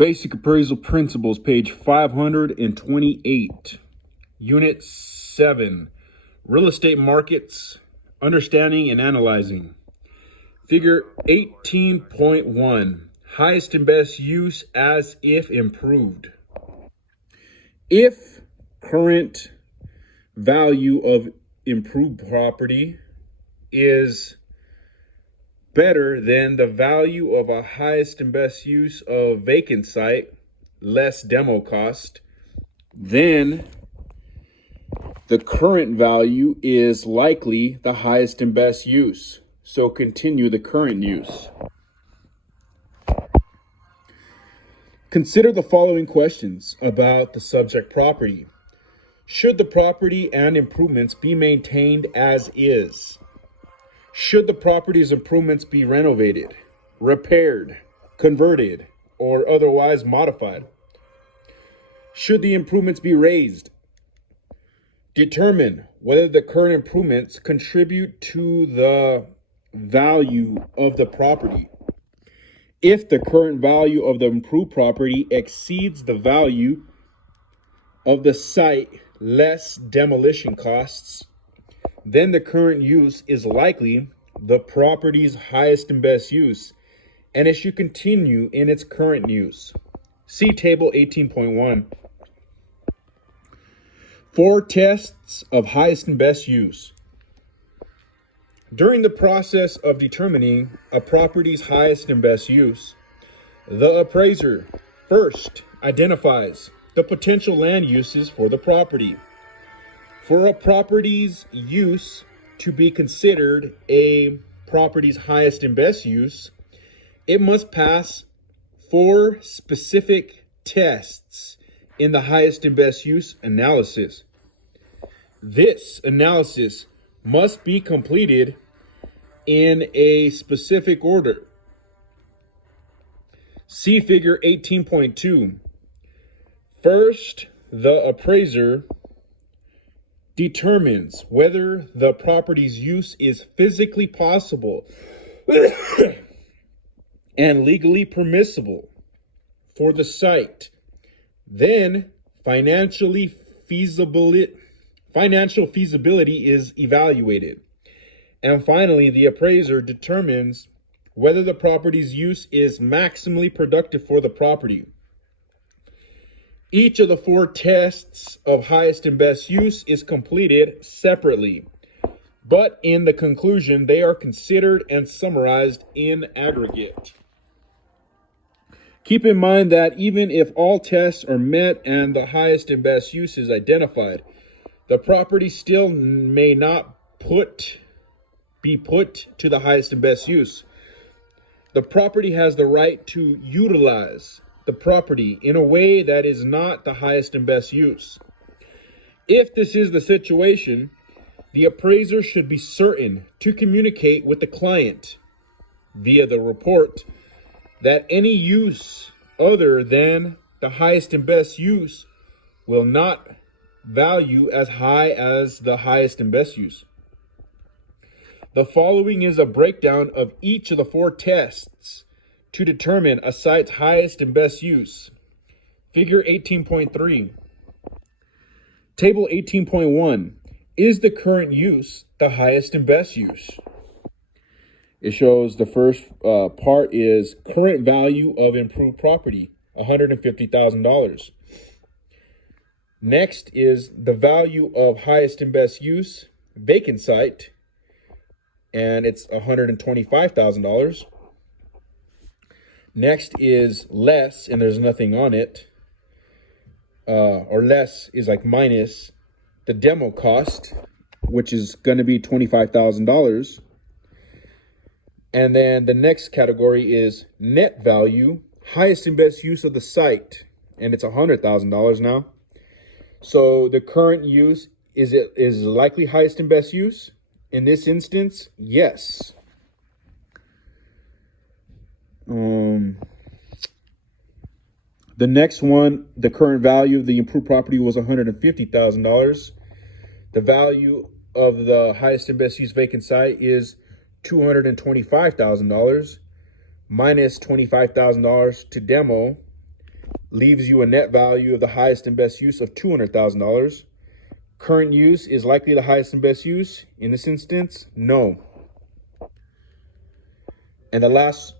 Basic Appraisal Principles, page 528. Unit 7, Real Estate Markets, Understanding and Analyzing. Figure 18.1, Highest and Best Use as if improved. If current value of improved property is better than the value of a highest and best use of vacant site, less demo cost, then the current value is likely the highest and best use. So continue the current use. Consider the following questions about the subject property. Should the property and improvements be maintained as is? Should the property's improvements be renovated, repaired, converted, or otherwise modified? Should the improvements be raised? Determine whether the current improvements contribute to the value of the property. If the current value of the improved property exceeds the value of the site less demolition costs, then the current use is likely the property's highest and best use, and it should continue in its current use. See Table 18.1. 4 tests of highest and best use. During the process of determining a property's highest and best use, the appraiser first identifies the potential land uses for the property. For a property's use to be considered a property's highest and best use, it must pass 4 specific tests in the highest and best use analysis. This analysis must be completed in a specific order. See Figure 18.2. First, the appraiser determines whether the property's use is physically possible and legally permissible for the site. Then financial feasibility is evaluated. And finally, the appraiser determines whether the property's use is maximally productive for the property. Each of the 4 tests of highest and best use is completed separately, but in the conclusion, they are considered and summarized in aggregate. Keep in mind that even if all tests are met and the highest and best use is identified, the property still may not be put to the highest and best use. The property has the right to utilize the property in a way that is not the highest and best use. If this is the situation, the appraiser should be certain to communicate with the client via the report that any use other than the highest and best use will not value as high as the highest and best use. The following is a breakdown of each of the 4 tests to determine a site's highest and best use. Figure 18.3. Table 18.1. Is the current use the highest and best use? It shows the first part is current value of improved property, $150,000. Next is the value of highest and best use, vacant site, and it's $125,000. Next is less, and there's nothing on it, or less is like minus the demo cost, which is going to be $25,000. And then the next category is net value, highest and best use of the site, and it's $100,000 now. So the current use is likely highest and best use. In this instance, yes. The next one, the current value of the improved property was $150,000. The value of the highest and best use vacant site is $225,000 minus $25,000 to demo leaves you a net value of the highest and best use of $200,000. Current use is likely the highest and best use. In this instance, no. And the last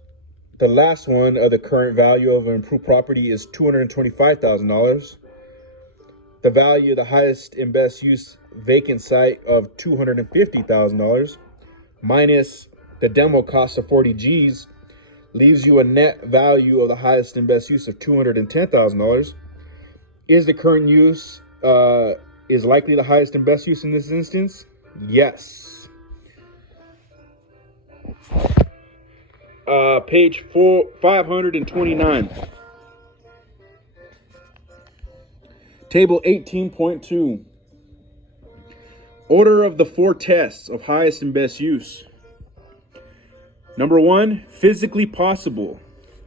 one of the current value of an improved property is $225,000. The value of the highest and best use vacant site of $250,000 minus the demo cost of 40 G's leaves you a net value of the highest and best use of $210,000. Is the current use is likely the highest and best use in this instance? Yes. Page 529. Table 18.2. Order of the 4 tests of highest and best use. Number 1, physically possible.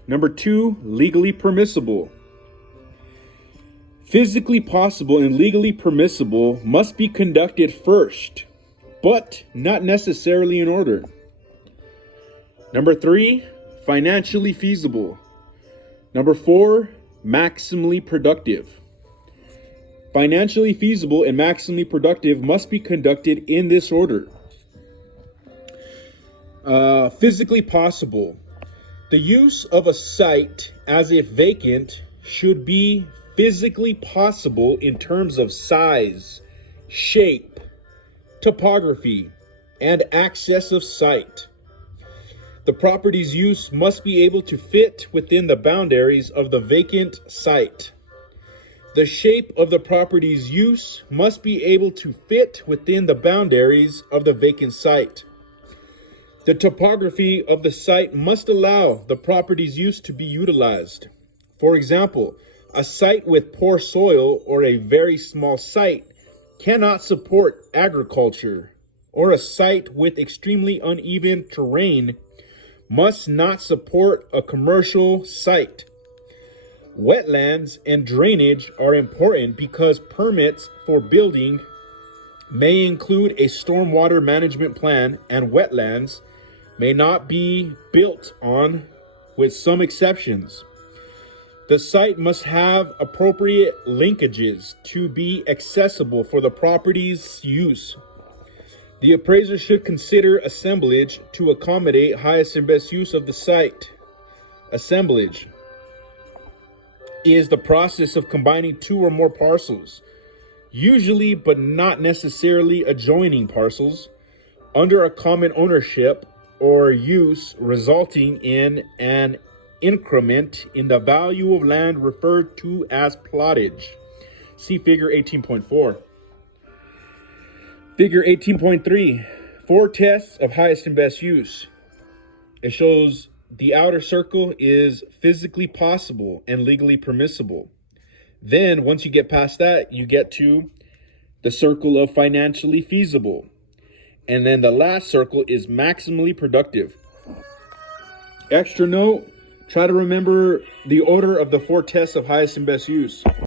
Number 2, legally permissible. Physically possible and legally permissible must be conducted first, but not necessarily in order. Number 3, financially feasible. Number 4, maximally productive. Financially feasible and maximally productive must be conducted in this order. Physically possible. The use of a site as if vacant should be physically possible in terms of size, shape, topography, and access of site. The property's use must be able to fit within the boundaries of the vacant site. The shape of the property's use must be able to fit within the boundaries of the vacant site. The topography of the site must allow the property's use to be utilized. For example, a site with poor soil or a very small site cannot support agriculture, or a site with extremely uneven terrain must not support a commercial site. Wetlands and drainage are important because permits for building may include a stormwater management plan, and wetlands may not be built on, with some exceptions. The site must have appropriate linkages to be accessible for the property's use. The appraiser should consider assemblage to accommodate highest and best use of the site. Assemblage is the process of combining 2 or more parcels, usually but not necessarily adjoining parcels, under a common ownership or use, resulting in an increment in the value of land referred to as plottage. See figure 18.4. Figure 18.3, 4 tests of highest and best use. It shows the outer circle is physically possible and legally permissible. Then once you get past that, you get to the circle of financially feasible. And then the last circle is maximally productive. Extra note, try to remember the order of the 4 tests of highest and best use.